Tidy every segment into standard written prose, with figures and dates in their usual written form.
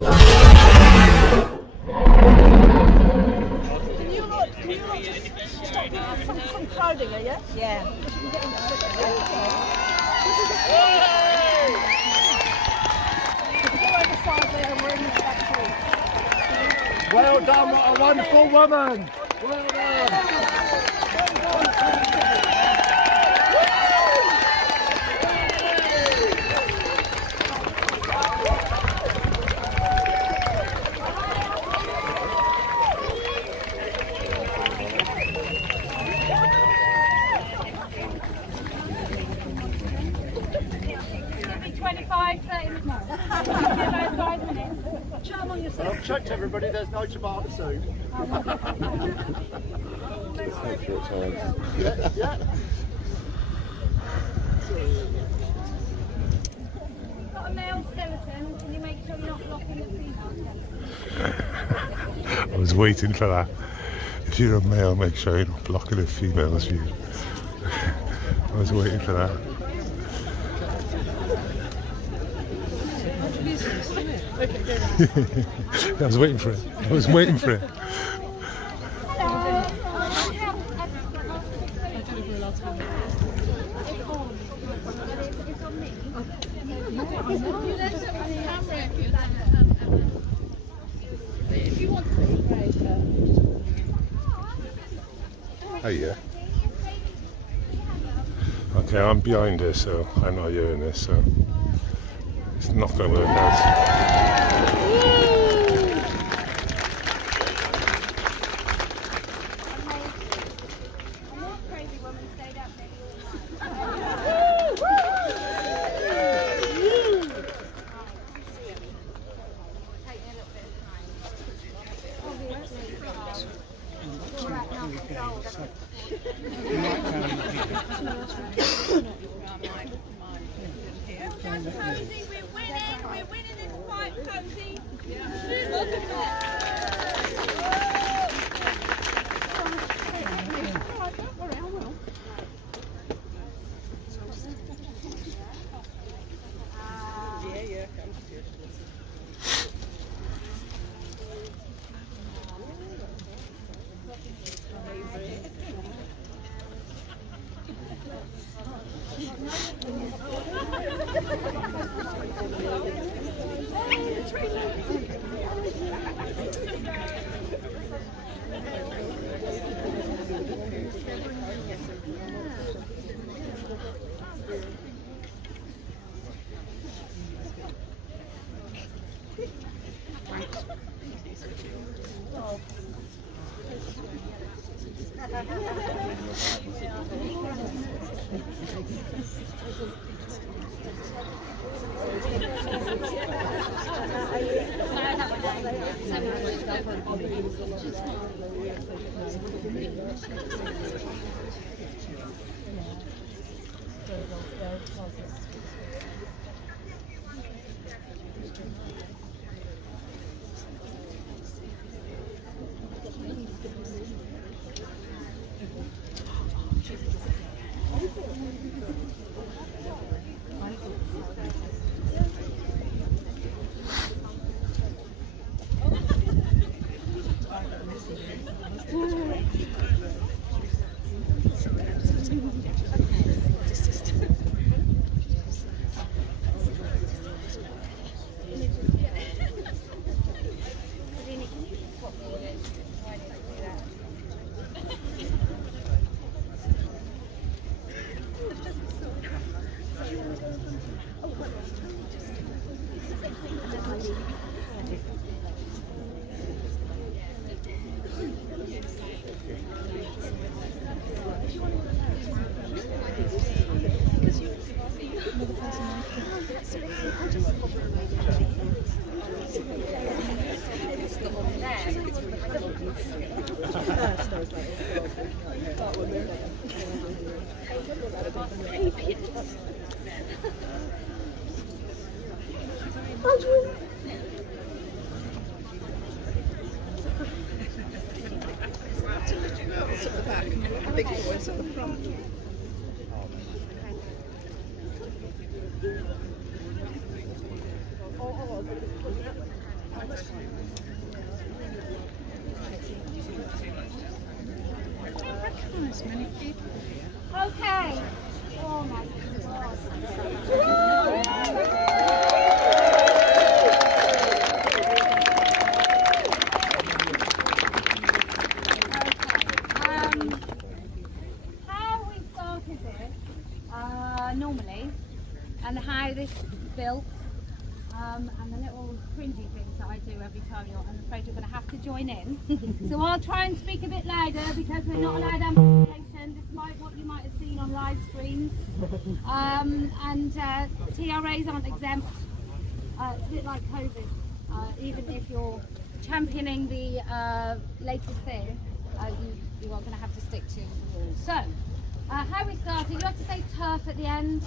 Some clothing, are you? Yeah. Well done, what a wonderful woman! Well done! I've checked everybody, there's no tomato soup. Yeah. Got a male skeleton, can you make sure you're not blocking the female skeleton? I was waiting for that. If you're a male, make sure you're not blocking a female's view. I was waiting for that. I was waiting for it. I was waiting for it. Oh yeah. Okay, I'm behind her, so I'm not hearing this, so it's not going to work out. Cozy, we're winning this fight, Cozy. Look at that. Okay. Oh my God. How we started it, normally, and how this is built, and the little cringy things that I do every time I'm afraid you're going to have to join in. So I'll try and speak a bit louder because we're not allowed amplification, despite what you might have seen on live streams. And TRAs aren't exempt. It's a bit like COVID. Even if you're championing the latest thing, you are going to have to stick to the rules. So, how we started, you have to say turf at the end.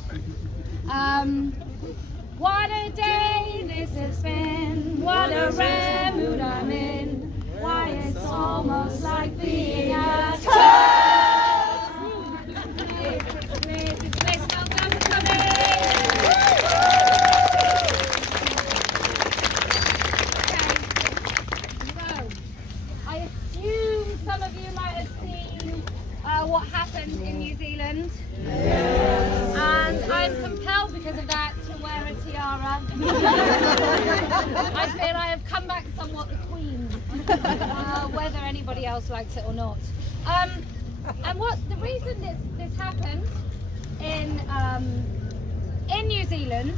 What a day this has been, what a rare mood I'm in, why it's almost like being a turf. Well done for coming. Okay, so I assume some of you might have seen what happened in New Zealand. And I'm compelled because of that to wear a tiara. I feel I have come back somewhat the queen, whether anybody else likes it or not. And the reason this happened in New Zealand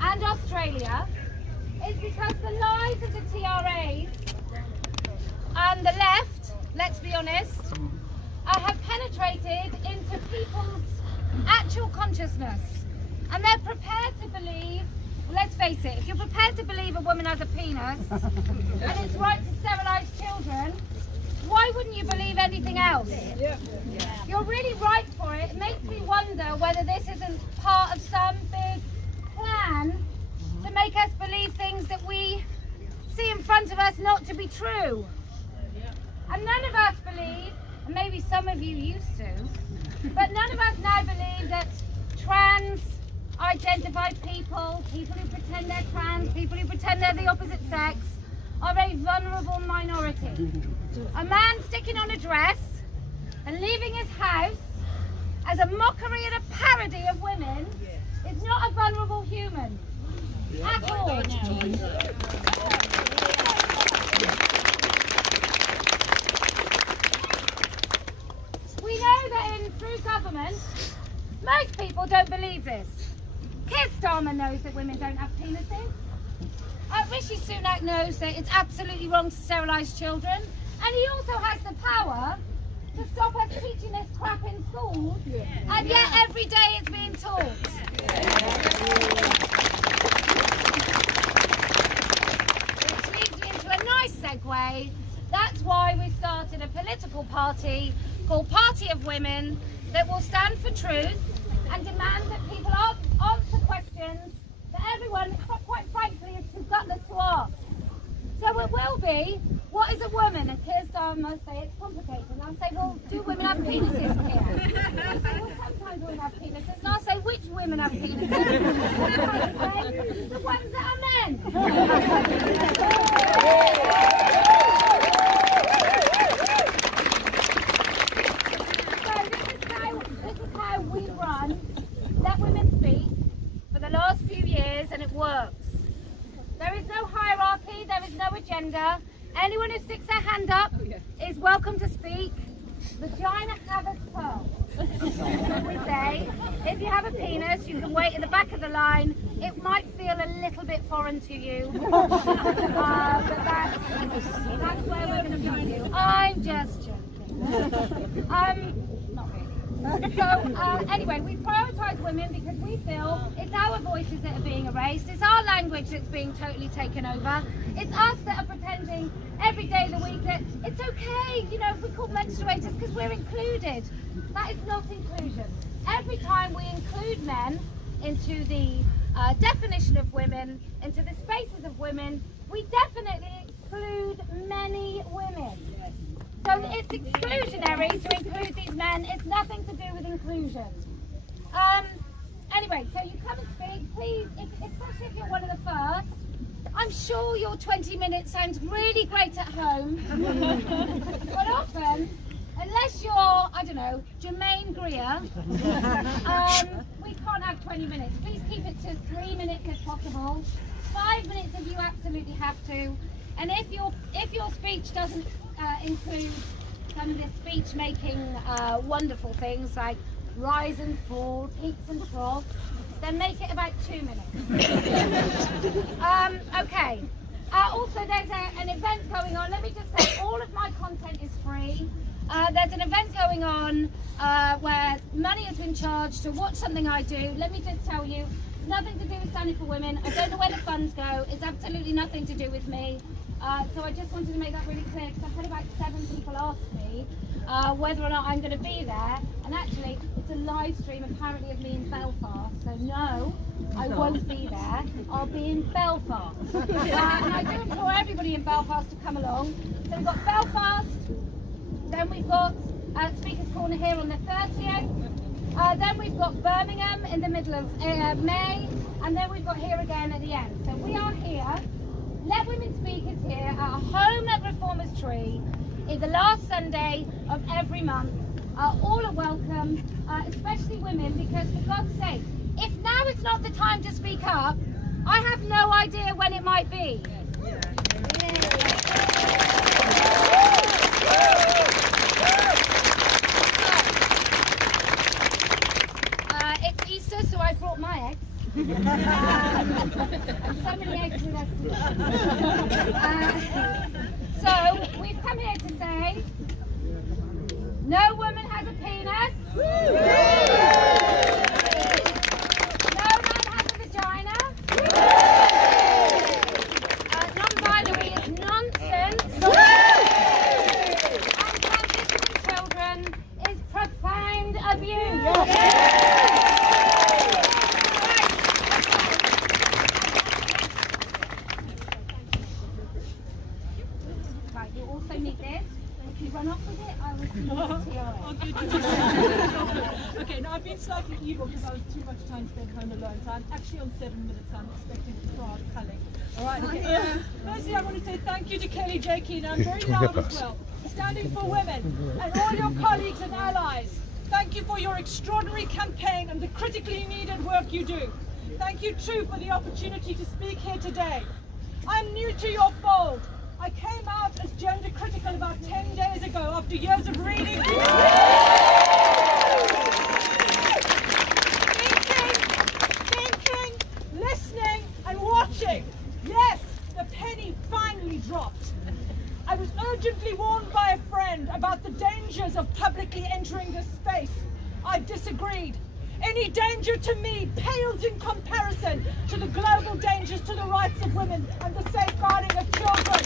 and Australia is because the lies of the TRAs and the left, let's be honest, have penetrated into people's actual consciousness, and they're prepared to believe, well, let's face it, if you're prepared to believe a woman has a penis and it's right to sterilise children, why wouldn't you believe anything else? You're really right for it. It makes me wonder whether this isn't part of some big plan to make us believe things that we see in front of us not to be true. And none of us believe, and maybe some of you used to, but none of us now believe that trans-identified people, people who pretend they're trans, people who pretend they're the opposite sex, are a vulnerable minority. A man sticking on a dress and leaving his house as a mockery and a parody of women is not a vulnerable human at all. We know that through government, most people don't believe this. Keir Starmer knows that women don't have penises. Rishi Sunak knows that it's absolutely wrong to sterilise children. And he also has the power to stop us teaching this crap in schools. And yet every day it's being taught. Which leads me into a nice segue. That's why we started a political party called Party of Women that will stand for truth and demand that people answer questions that everyone, quite frankly, is too gutless to ask. So it will be, what is a woman? And Keir Starmer say it's complicated. And I'll say, well, do women have penises, Keir? I'll say, well, sometimes women have penises. And I'll say, which women have penises? And I'll say, the ones that are men. This is how we run Let Women Speak for the last few years, and it works. There is no hierarchy, there is no agenda. Anyone who sticks their hand up is welcome to speak. Vagina haveth pearl. We say, if you have a penis, you can wait in the back of the line. It might feel a little bit foreign to you, but that's where we're going to put you. I'm just joking. Not really. So anyway, we prioritise women because we feel it's our voices that are being erased, it's our language that's being totally taken over, it's us that are pretending every day of the week that it's okay, you know, if we call menstruators because we're included. That is not inclusion. Every time we include men into the definition of women, into the spaces of women, we definitely exclude many women. So it's exclusionary to include these men. It's nothing to do with inclusion. Anyway, so you come and speak, please, especially if you're one of the first. I'm sure your 20 minutes sounds really great at home, but often, unless you're, I don't know, Jermaine Greer, we can't have 20 minutes. Please keep it to 3 minutes if possible. 5 minutes if you absolutely have to. And if your speech doesn't include some of the speech-making wonderful things like rise and fall, peaks and troughs, then make it about 2 minutes. Okay. Also, there's an event going on. Let me just say, all of my content is free. There's an event going on where money has been charged to watch something I do. Let me just tell you, nothing to do with Standing for Women. I don't know where the funds go. It's absolutely nothing to do with me. So I just wanted to make that really clear, because I've had about 7 people ask me whether or not I'm going to be there. And actually, it's a live stream apparently of me in Belfast. So no, I won't be there. I'll be in Belfast. And I do implore everybody in Belfast to come along. So we've got Belfast, then we've got Speaker's Corner here on the 30th. Then we've got Birmingham in the middle of May. And then we've got here again at the end. So we are here. Let Women Speak is here at our home at Reformers Tree in the last Sunday of every month. All are welcome, especially women, because for God's sake, if now is not the time to speak up, I have no idea when it might be. It's Easter, so I brought my eggs. And so many eggs with us. So we've come here to say, no woman has a penis. No man has a vagina. Non-binary is nonsense. And transitioning children is profound abuse. Right, you also need this. If you run off with it, I will see you at TRA. Okay, now I've been slightly evil because I was too much time spent home alone, so I'm actually on 7 minutes. I'm expecting to start culling. All right. Okay. Firstly, I want to say thank you to Kellie, Jakey, and I'm very loud as well, Standing for Women, and all your colleagues and allies. Thank you for your extraordinary campaign and the critically needed work you do. Thank you too for the opportunity to speak here today. I'm new to your fold. I came out as gender critical about 10 days ago after years of reading, thinking, listening and watching. Yes, the penny finally dropped. I was urgently warned by a friend about the dangers of publicly entering this space. I disagreed. Any danger to me pales in comparison to the global dangers to the rights of women and the safeguarding of children. I've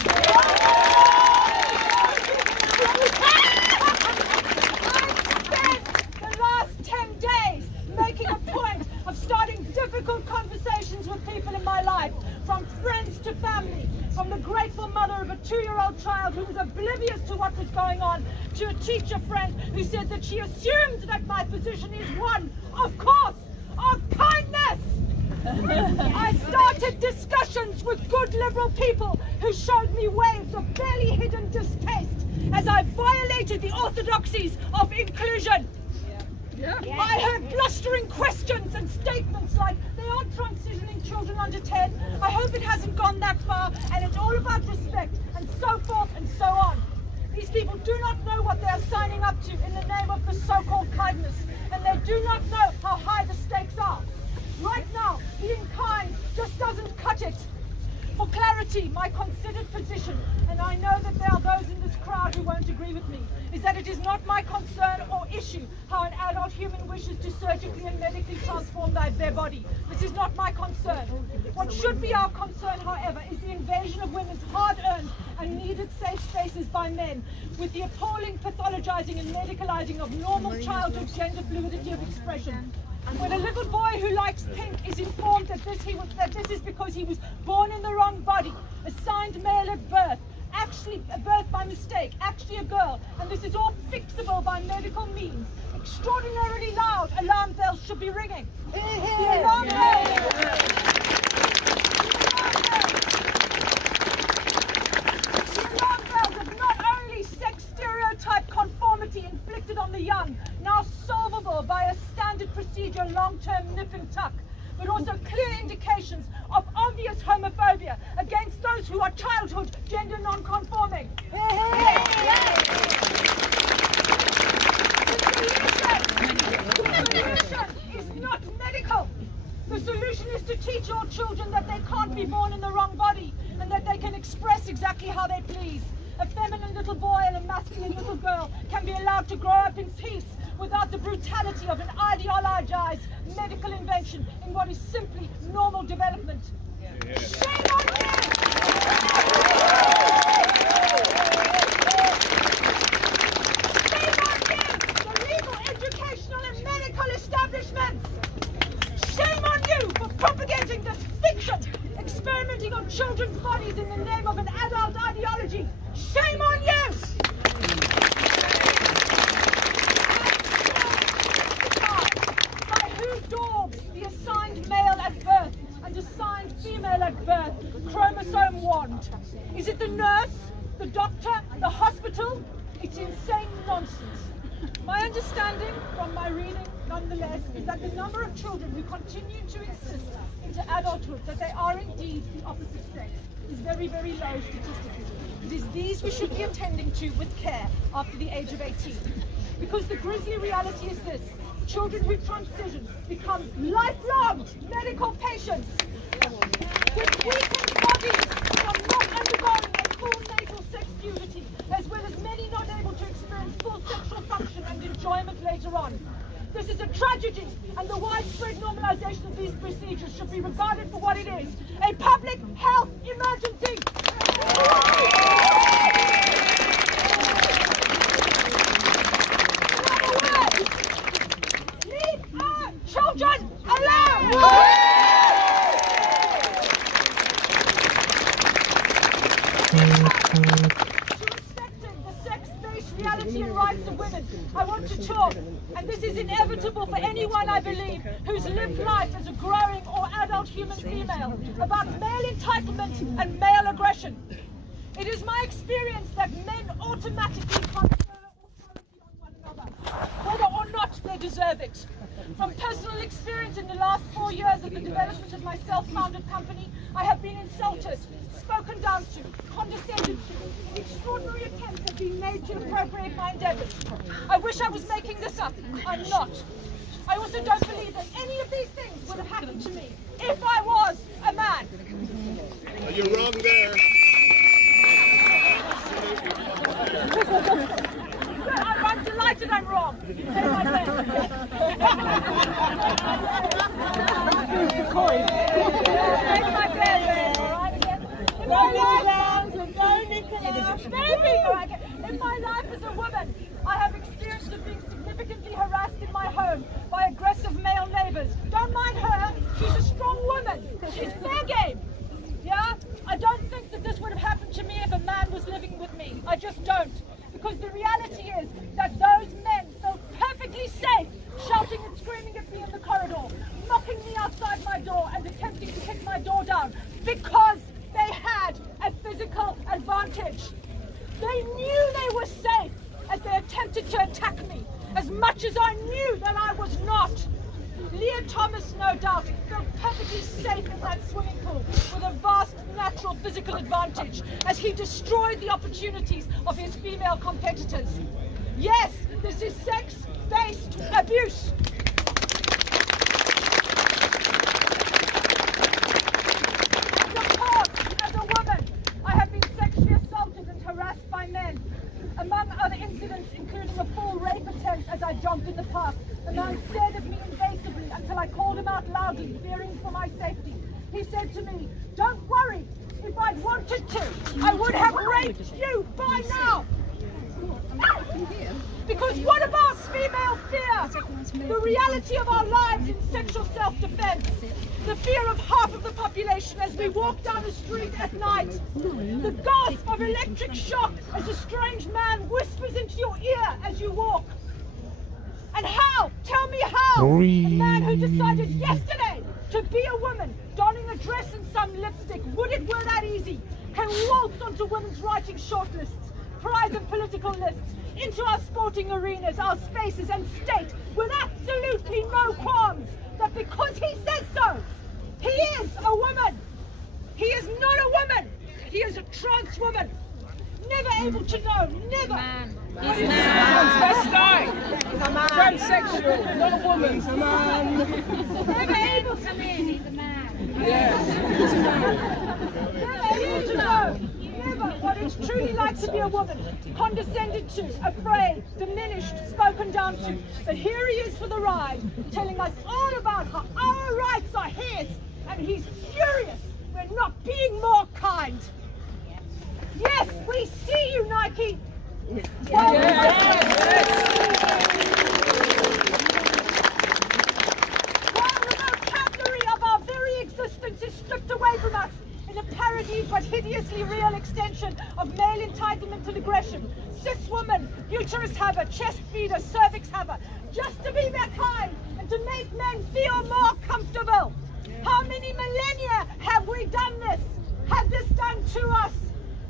spent the last 10 days making a point of starting difficult conversations with people in my life, from friends to family, from the grateful mother of a 2-year-old child who was oblivious to what was going on, to a teacher friend who said that she assumed that my position is one, of course, of kindness. I started discussions with good liberal people who showed me waves of barely hidden distaste as I violated the orthodoxies of inclusion. I heard blustering questions and statements like, they aren't transitioning children under 10. I hope it hasn't gone that far, and it's all about respect, and so forth and so on. These people do not know what they are signing up to in the name of the so-called kindness, and they do not know how high the stakes are. Right now, being kind just doesn't cut it. For clarity, my considered position, and I know that there are those in this crowd who won't agree with me, is that it is not my concern or issue how an adult human wishes to surgically and medically transform their body. This is not my concern. What should be our concern, however, is the invasion of women's hard-earned and needed safe spaces by men, with the appalling pathologizing and medicalizing of normal childhood gender fluidity of expression. When a little boy who likes pink is informed that this is because he was born in the wrong body, assigned male at birth, actually a birth by mistake, actually a girl, and this is all fixable by medical means, extraordinarily loud alarm bells should be ringing. The alarm bells relentless homophobia against those who are childhood gender non-conforming. The solution is not medical. The solution is to teach your children that they can't be born in the wrong body and that they can express exactly how they please. A feminine little boy and a masculine little girl can be allowed to grow up in peace without the brutality of an ideologized medical invention in what is simply normal development. Shame on you! Shame on you, the legal, educational and medical establishments! Shame on you for propagating this fiction, experimenting on children's bodies in the name of an adult ideology. Shame on you! By who daubs the assigned male at birth and assigned female at birth chromosome wand? Is it the nurse, the doctor, the hospital? It's insane nonsense. My understanding from my reading, nonetheless, is that the number of children who continue to exist into adulthood that they are indeed the opposite sex is very, very low statistically. It is these we should be attending to with care after the age of 18. Because the grisly reality is this: children who transition become lifelong medical patients with weakened bodies from not undergoing a full natal sex puberty, as well as many not able to experience full sexual function and enjoyment later on. This is a tragedy, and the widespread normalization of these procedures should be regarded for what it is: a public health emergency. Leave our children alone! Respecting the sex-based reality and rights of women, I want to talk, and this is inevitable for anyone, I believe, who's lived life as a growing or adult human female, about male entitlement and male aggression. It is my experience that men automatically confer authority on one another, whether or not they deserve it. From personal experience in the last 4 years of the development of my self-founded company, I have been insulted, spoken down to, condescended to. Extraordinary attempts have been made to appropriate my endeavors. I wish I was making this up. I'm not. I also don't believe that any of these things would have happened to me if I was a man. You're wrong there. I'm delighted I'm wrong. Take my pen. Take my pen. In my life as a woman, I have experience of being significantly harassed in my home by aggressive male neighbors. Don't mind her. She's a strong woman. She's fair game. Yeah? I don't think that this would have happened to me if a man was living with me. I just don't. Because the reality is that those men felt perfectly safe shouting and screaming at me in the corridor, knocking me outside my door and attempting to kick my door down because they had a physical advantage. They knew they were safe as they attempted to attack me, as much as I knew that I was not. Leah Thomas, no doubt, felt perfectly safe in that swimming pool with a vast natural physical advantage as he destroyed the opportunities of his female competitors. Yes, this is sex-based abuse. As a woman, I have been sexually assaulted and harassed by men. Among other incidents, including a full rape attempt as I jumped in the park. The man stared at me invasively until I called him out loudly, fearing for my safety. He said to me, "Don't worry, if I'd wanted to, I would have raped you by now." Because what about female fear? The reality of our lives in sexual self-defense. The fear of half of the population as we walk down the street at night. The gasp of electric shock as a strange man whispers into your ear as you walk. And how? Tell me how? A man who decided yesterday to be a woman, donning a dress and some lipstick, would it were that easy, can waltz onto women's writing shortlists, prize and political lists, into our sporting arenas, our spaces, and state with absolutely no qualms that because he says so, he is a woman. he is a trans woman. Never able to know, never. He's a man. He's a man. Transsexual, not a woman. He's a man. Never able to come in, he's a man. Yeah, he's a man. Never able to know, never what it's truly like to be a woman. Condescended to, afraid, diminished, spoken down to. But here he is for the ride, telling us all about how our rights are his. And he's furious we're not being more kind. Yes, we see you, Nike. While the vocabulary of our very existence is stripped away from us in a parodied but hideously real extension of male entitlement and aggression. Cis woman, uterus haver, chest feeder, cervix haver, just to be their kind and to make men feel more comfortable. How many millennia have we done this? Had this done to us?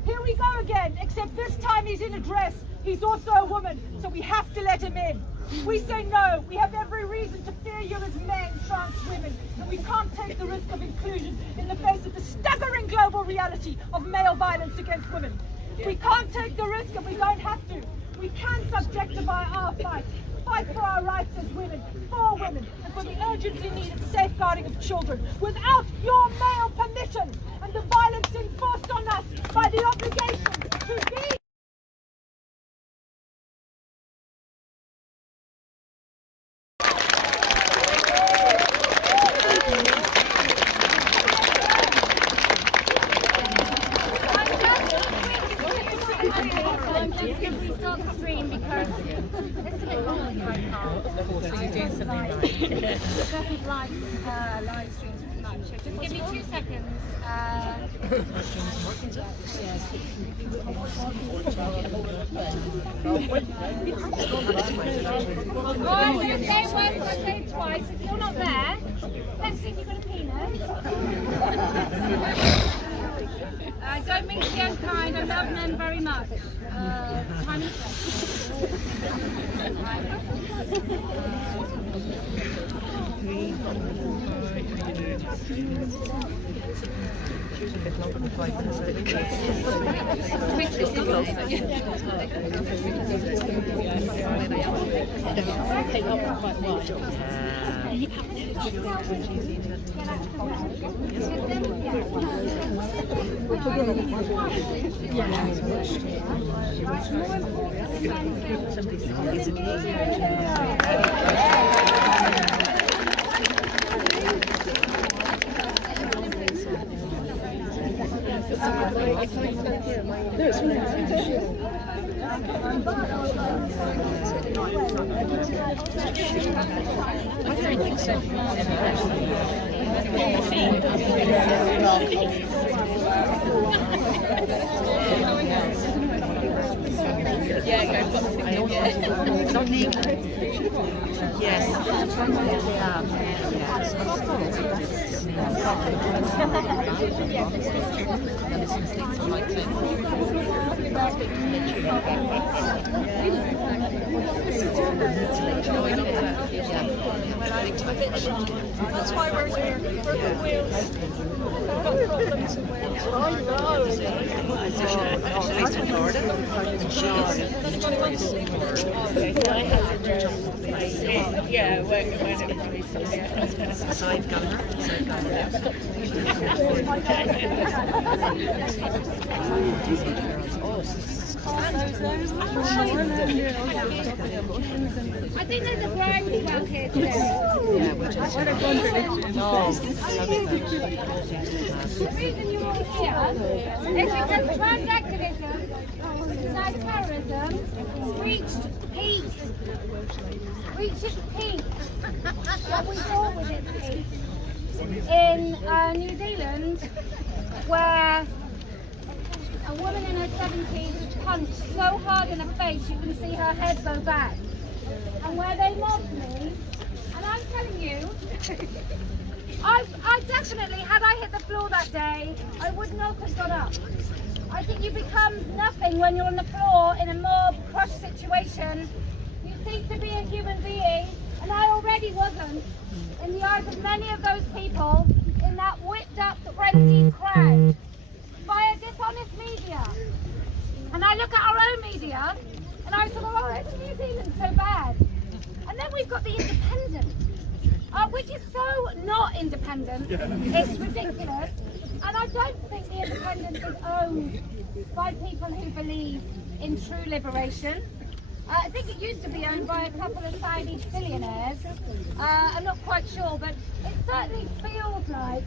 Here we go again, except this time he's in a dress. He's also a woman, so we have to let him in. We say no. We have every reason to fear you as men, trans women, and we can't take the risk of inclusion in the face of the staggering global reality of male violence against women. We can't take the risk, and we don't have to. We can subjectify our fight. Fight for our rights as women, for women, and for the urgently needed safeguarding of children without your male permission and the violence enforced on us by the obligation to be. Restart the stream because it's a bit long right now. Doesn't like live streams from night show. Just give me 2 seconds. Oh, I'm going to say it once, I'll say it twice. If you're not there, let's see if you've got a peanut. Don't mean to be unkind, I love men very much. Time and place. That's why we're here. We're the wheels. We've got problems in Wales. Yeah, when I've got her. I think there's a variety work here today. The reason you're all here is because trans activism, trans terrorism, reached its peak, what we thought was its peak, in New Zealand, where a woman in her 70s was punched so hard in the face you can see her head go back. And where they mobbed me, and I'm telling you, I definitely, had I hit the floor that day, I would not have got up. I think you become nothing when you're on the floor in a mob, crushed situation. You cease to be a human being, and I already wasn't, in the eyes of many of those people in that whipped up, frenzied crowd. By a dishonest media. And I look at our own media, and I say, oh, isn't New Zealand so bad? And then we've got the Independent, which is so not independent. It's ridiculous. And I don't think the Independent is owned by people who believe in true liberation. I think it used to be owned by a couple of Saudi billionaires. I'm not quite sure, but it certainly feels like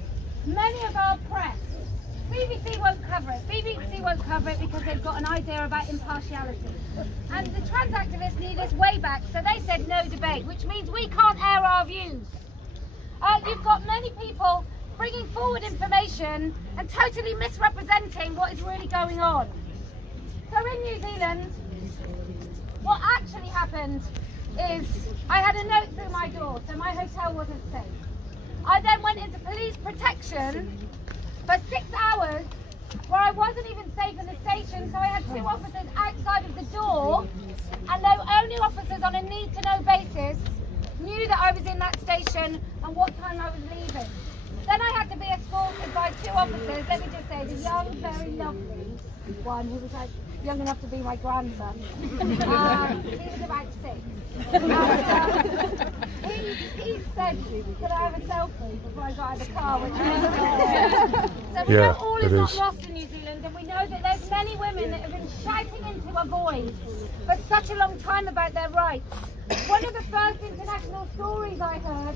many of our press, BBC won't cover it. BBC won't cover it because they've got an idea about impartiality. And the trans activists need us way back, so they said no debate, which means we can't air our views. You've got many people bringing forward information and totally misrepresenting what is really going on. So in New Zealand, what actually happened is I had a note through my door, so my hotel wasn't safe. I then went into police protection for 6 hours where I wasn't even safe in the station, so I had 2 officers outside of the door, and they were only officers on a need-to-know basis knew that I was in that station and what time I was leaving. Then I had to be escorted by 2 officers, let me just say, the young, very lovely one who was like young enough to be my grandson. He was about 6. He said, could I have a selfie before I got out of the car? So we know all is not lost in New Zealand, and we know that there's many women that have been shouting into a void for such a long time about their rights. One of the first international stories I heard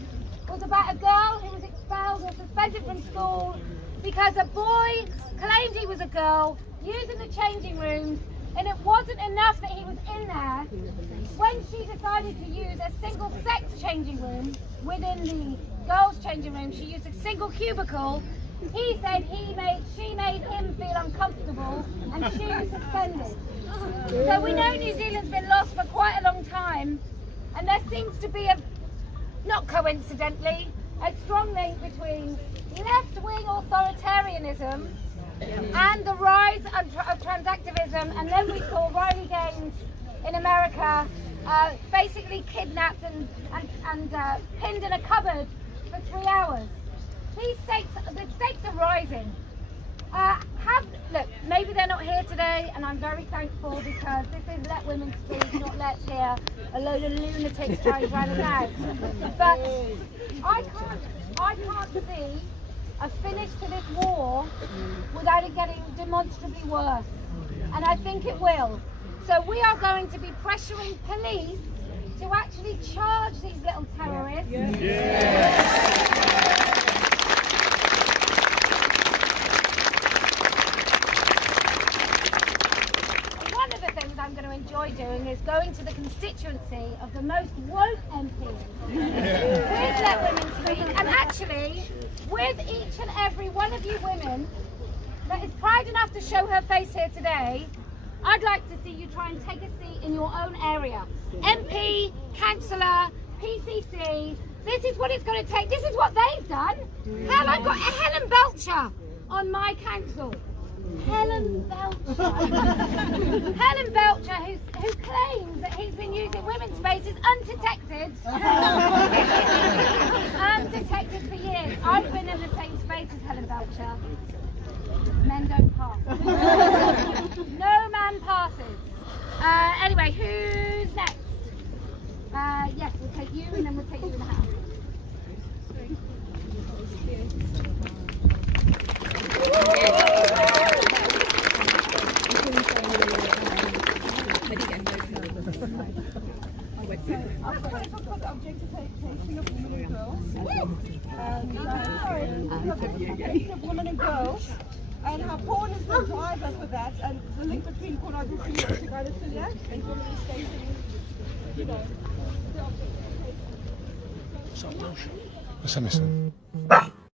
was about a girl who was expelled or suspended from school because a boy claimed he was a girl, using the changing rooms, and it wasn't enough that he was in there. When she decided to use a single-sex changing room within the girls' changing room, she used a single cubicle. He said she made him feel uncomfortable, and she was suspended. So we know New Zealand's been lost for quite a long time, and there seems to be not coincidentally, a strong link between left-wing authoritarianism and the rise of transactivism. And then we saw Riley Gaines in America basically kidnapped and pinned in a cupboard for 3 hours. The stakes are rising. Look, maybe they're not here today, and I'm very thankful because this is Let Women Speak, not Let's Hear a load of lunatics trying to drown us out. But I can't see a finish to this war without it getting demonstrably worse, and I think it will. So we are going to be pressuring police to actually charge these little terrorists. I'm going to enjoy doing is going to the constituency of the most woke MP with Let Women Speak, and actually with each and every one of you women that is proud enough to show her face here today. I'd like to see you try and take a seat in your own area. MP, councillor, PCC, this is what it's going to take. This is what they've done. Hell, I've got Helen Belcher on my council. Helen Belcher. Helen Belcher, who claims that he's been using women's spaces undetected. Undetected for years. I've been in the same space as Helen Belcher. Men don't pass. No man passes. Anyway, who's next? Yes, we'll take you and then we'll take you in the house. Objectification of women and girls, of women and girls, and how porn is the driver for that, and the link between pornography and pedophilia and womanization, you know, the objectification. Listen.